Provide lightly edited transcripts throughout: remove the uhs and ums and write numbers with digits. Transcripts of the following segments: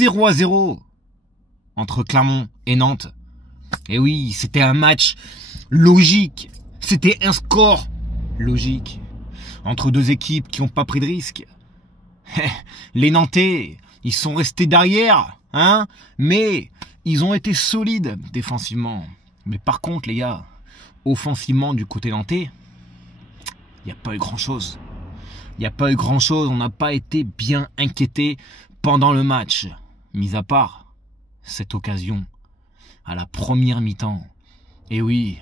0-0 entre Clermont et Nantes. Et oui, c'était un match logique. C'était un score logique entre deux équipes qui n'ont pas pris de risque. Les Nantais, ils sont restés derrière, hein, mais ils ont été solides défensivement. Mais par contre, les gars, offensivement du côté nantais, il n'y a pas eu grand-chose. Il n'y a pas eu grand-chose, on n'a pas été bien inquiétés pendant le match. Mis à part cette occasion à la première mi-temps. Et oui,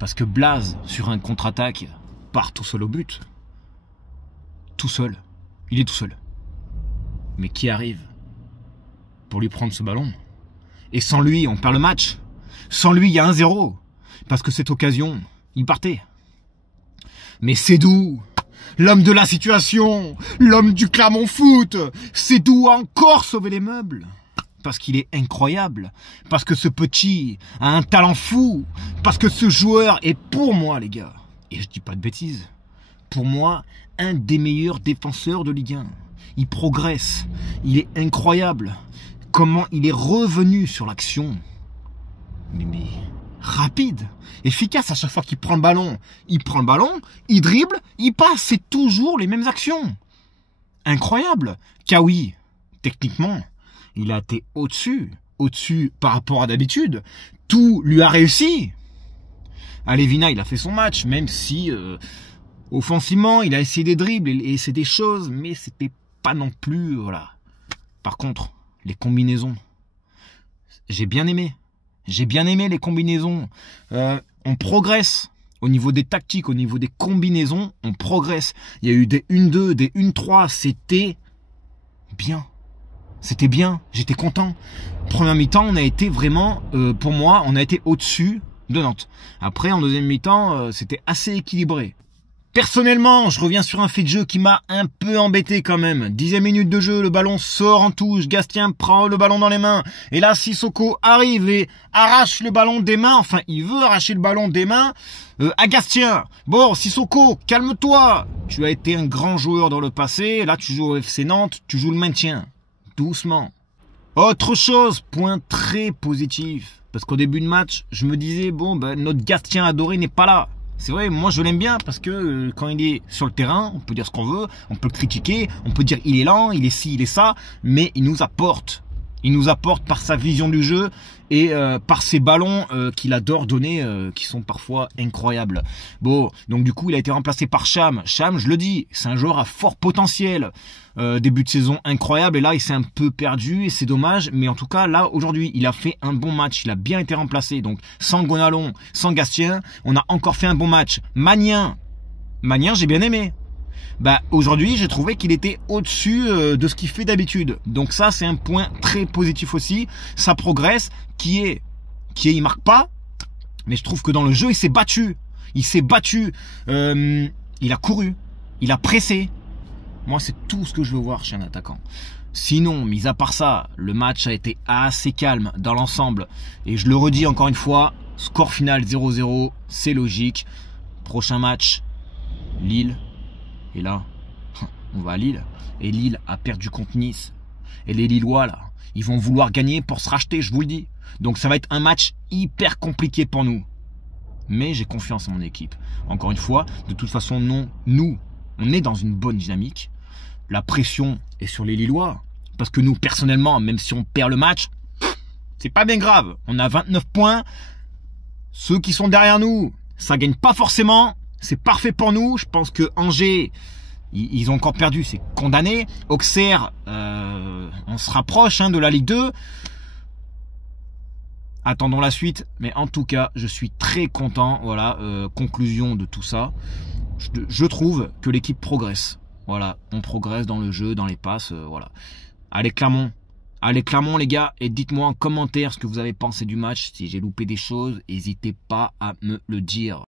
parce que Blaise, sur un contre-attaque, part tout seul au but. Tout seul. Il est tout seul. Mais qui arrive pour lui prendre ce ballon? Et sans lui, on perd le match. Sans lui, il y a 1-0. Parce que cette occasion, il partait. Mais Sédou, l'homme de la situation, l'homme du Clermont Foot, Sédou a encore sauvé les meubles. Parce qu'il est incroyable. Parce que ce petit a un talent fou. Parce que ce joueur est pour moi, les gars. Et je dis pas de bêtises. Pour moi, un des meilleurs défenseurs de Ligue 1. Il progresse. Il est incroyable. Comment il est revenu sur l'action. Mais rapide, efficace à chaque fois qu'il prend le ballon. Il prend le ballon, il dribble, il passe. C'est toujours les mêmes actions. Incroyable. Kawi, techniquement, il a été au-dessus par rapport à d'habitude. Tout lui a réussi. Alevina, il a fait son match, même si offensivement, il a essayé des dribbles et c'est des choses, mais c'était pas non plus, voilà. Par contre, les combinaisons, j'ai bien aimé. J'ai bien aimé les combinaisons. On progresse au niveau des tactiques, au niveau des combinaisons, on progresse. Il y a eu des 1-2, des 1-3, c'était bien. C'était bien, j'étais content. Première mi-temps, on a été vraiment, pour moi, on a été au-dessus de Nantes. Après, en deuxième mi-temps, c'était assez équilibré. Personnellement, je reviens sur un fait de jeu qui m'a un peu embêté quand même. 10e minute de jeu, le ballon sort en touche, Gastien prend le ballon dans les mains. Et là, Sissoko arrive et arrache le ballon des mains. Enfin, il veut arracher le ballon des mains à Gastien. Bon, Sissoko, calme-toi. Tu as été un grand joueur dans le passé. Là, tu joues au FC Nantes, tu joues le maintien. Doucement. Autre chose, point très positif. Parce qu'au début de match, je me disais, bon, ben, notre Gastien adoré n'est pas là. C'est vrai, moi je l'aime bien parce que quand il est sur le terrain, on peut dire ce qu'on veut, on peut le critiquer, on peut dire il est lent, il est ci, il est ça, mais il nous apporte. Il nous apporte par sa vision du jeu et par ses ballons qu'il adore donner, qui sont parfois incroyables. Bon, donc du coup, il a été remplacé par Cham. Cham, je le dis, c'est un joueur à fort potentiel. Début de saison incroyable et là, il s'est un peu perdu et c'est dommage. Mais en tout cas, là, aujourd'hui, il a fait un bon match. Il a bien été remplacé. Donc, sans Gonalon, sans Gastien, on a encore fait un bon match. Magnien, j'ai bien aimé. Bah, aujourd'hui, j'ai trouvé qu'il était au-dessus de ce qu'il fait d'habitude. Donc ça, c'est un point très positif aussi. Ça progresse, il marque pas, mais je trouve que dans le jeu, il s'est battu. Il s'est battu. Il a couru. Il a pressé. Moi, c'est tout ce que je veux voir chez un attaquant. Sinon, mis à part ça, le match a été assez calme dans l'ensemble. Et je le redis encore une fois, score final 0-0, c'est logique. Prochain match, Lille. Et là, on va à Lille. Et Lille a perdu contre Nice. Et les Lillois, là, ils vont vouloir gagner pour se racheter, je vous le dis. Donc ça va être un match hyper compliqué pour nous. Mais j'ai confiance en mon équipe. Encore une fois, de toute façon, non, nous, on est dans une bonne dynamique. La pression est sur les Lillois. Parce que nous, personnellement, même si on perd le match, c'est pas bien grave. On a 29 points. Ceux qui sont derrière nous, ça gagne pas forcément. C'est parfait pour nous. Je pense que Angers, ils ont encore perdu. C'est condamné. Auxerre, on se rapproche de la Ligue 2. Attendons la suite. Mais en tout cas, je suis très content. Voilà, conclusion de tout ça. Je trouve que l'équipe progresse. Voilà, on progresse dans le jeu, dans les passes. Voilà. Allez Clermont. Allez Clermont les gars. Et dites-moi en commentaire ce que vous avez pensé du match. Si j'ai loupé des choses, n'hésitez pas à me le dire.